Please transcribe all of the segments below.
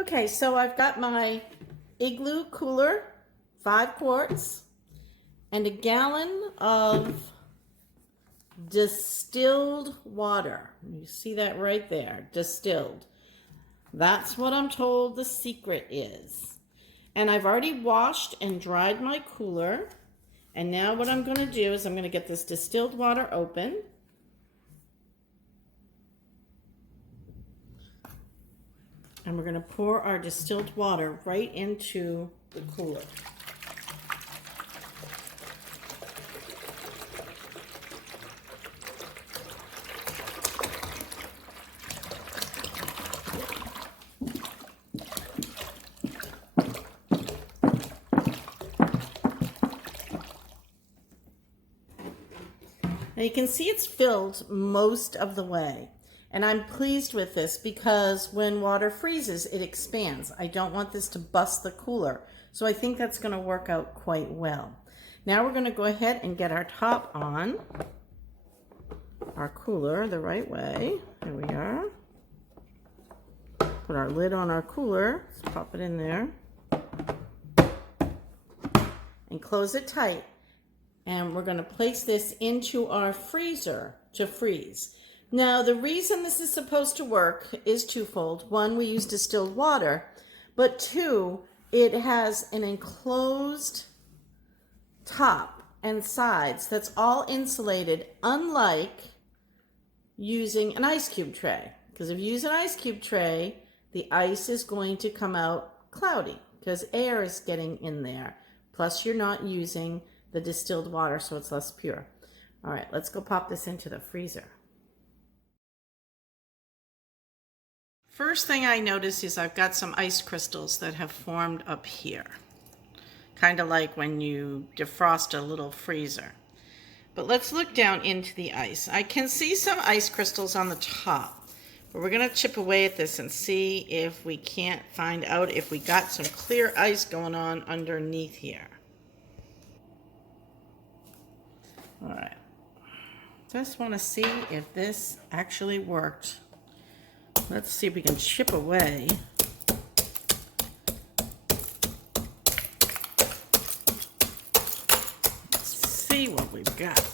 Okay, so I've got my Igloo cooler, 5 quarts, and a gallon of distilled water. You see that right there, distilled. That's what I'm told the secret is. And I've already washed and dried my cooler. And now what I'm going to do is I'm going to get this distilled water open. And we're going to pour our distilled water right into the cooler. Now you can see it's filled most of the way. And I'm pleased with this because when water freezes, it expands. I don't want this to bust the cooler. So I think that's going to work out quite well. Now we're going to go ahead and get our top on our cooler the right way. Here we are. Put our lid on our cooler. Let's pop it in there. And close it tight. And we're going to place this into our freezer to freeze. Now, the reason this is supposed to work is twofold. One, we use distilled water, but two, it has an enclosed top and sides that's all insulated, unlike using an ice cube tray. Because if you use an ice cube tray, the ice is going to come out cloudy because air is getting in there. Plus, you're not using the distilled water, so it's less pure. All right, let's go pop this into the freezer. First thing I notice is I've got some ice crystals that have formed up here. Kind of like when you defrost a little freezer. But let's look down into the ice. I can see some ice crystals on the top. But we're going to chip away at this and see if we can't find out if we got some clear ice going on underneath here. All right. Just want to see if this actually worked. Let's see if we can chip away. Let's see what we've got.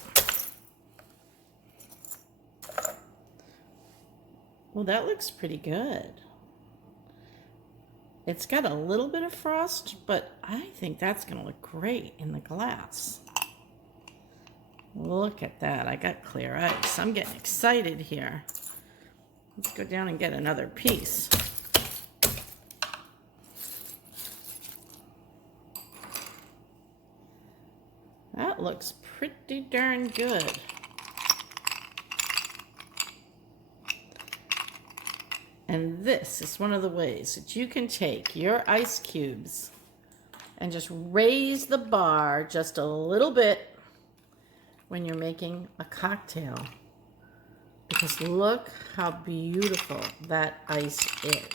Well, that looks pretty good. It's got a little bit of frost, but I think that's going to look great in the glass. Look at that. I got clear ice. I'm getting excited here. Let's go down and get another piece. That looks pretty darn good. And this is one of the ways that you can take your ice cubes and just raise the bar just a little bit when you're making a cocktail. Because look how beautiful that ice is.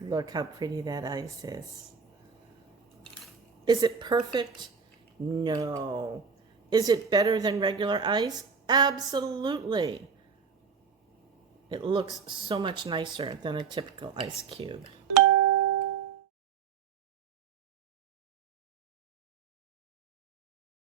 Look how pretty that ice is. Is it perfect? No. Is it better than regular ice? Absolutely. It looks so much nicer than a typical ice cube.